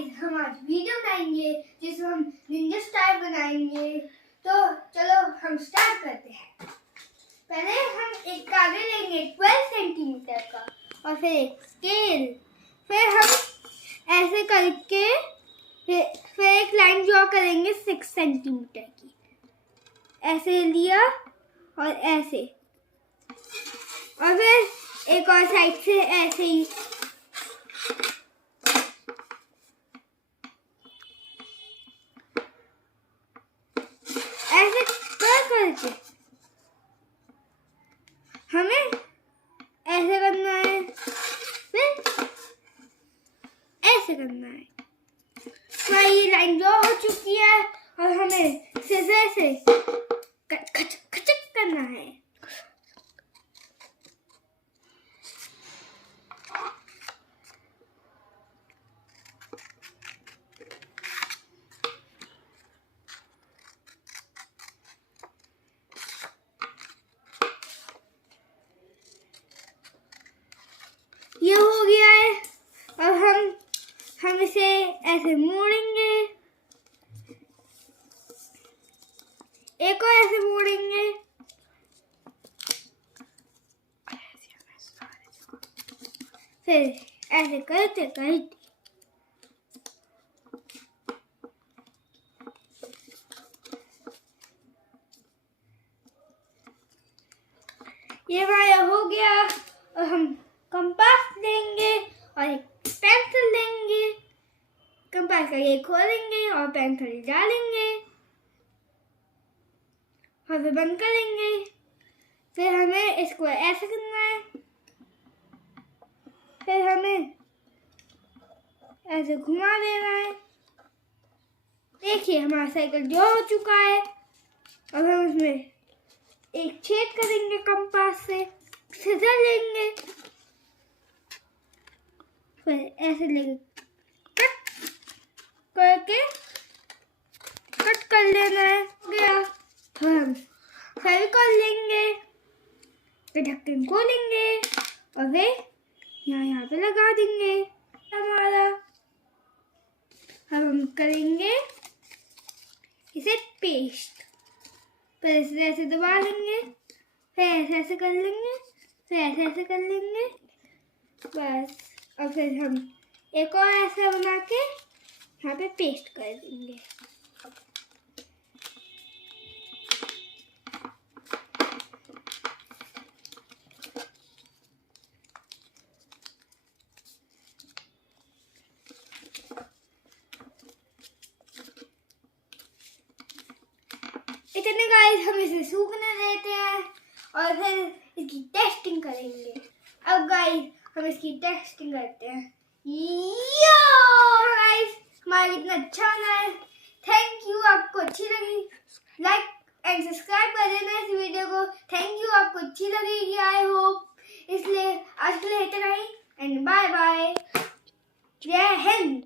Guys, हम आज video बनाएंगे जिसमें हम निंजा स्टार बनाएंगे। तो चलो हम स्टार्ट करते हैं। पहले हम एक कागज लेंगे 12 सेंटीमीटर का और फिर एक स्केल। फिर हम ऐसे करके फिर एक लाइन ड्रॉ करेंगे 6 सेंटीमीटर की। ऐसे लिया और ऐसे, और फिर एक और साइड से ऐसे ही। ऐसे करके हमें ऐसे करना है, फिर ऐसे करना है। तो ये लाइन ड्रॉ हो चुकी है और हमें सीजर से खचक करना है। ये हो गया है। अब हम इसे ऐसे मोड़ेंगे, एक और ऐसे मोड़ेंगे, फिर ऐसे करते करते ये हमारा हो गया। और हम कंपास लेंगे और एक पेंसिल लेंगे। कंपास का ये खोलेंगे और पेंसिल डालेंगे और फिर बंद करेंगे। फिर हमें इसको ऐसे करना है, फिर हमें ऐसे घुमा देना है। देखिए हमारा साइकिल जो हो चुका है। अब हम उसमें एक छेद करेंगे कंपास से, सीजर लेंगे, फिर ऐसे लेंगे, कट कर लेना है। गया। हम फेविकॉल लेंगे, ढक्कन खोलेंगे और फिर यहाँ पे लगा देंगे हमारा। अब हम करेंगे इसे पेस्ट। फिर इसे ऐसे दबा लेंगे, फिर ऐसे कर लेंगे, फिर ऐसे कर लेंगे, बस। और फिर हम एक और ऐसा बना के यहाँ पे पेस्ट कर देंगे। इतने गाइस हम इसे सूखने देते हैं और फिर इसकी टेस्टिंग करेंगे। अब गाइस हम इसकी टेस्टिंग करते हैं। यो गाइस, हमारा कितना अच्छा बना है। Thank you. आपको अच्छी लगी लाइक एंड सब्सक्राइब कर देना इस वीडियो को। Thank you. आपको अच्छी लगेगी आई होप। इसलिए आज के लिए इतना ही एंड बाय बाय। जय हिंद।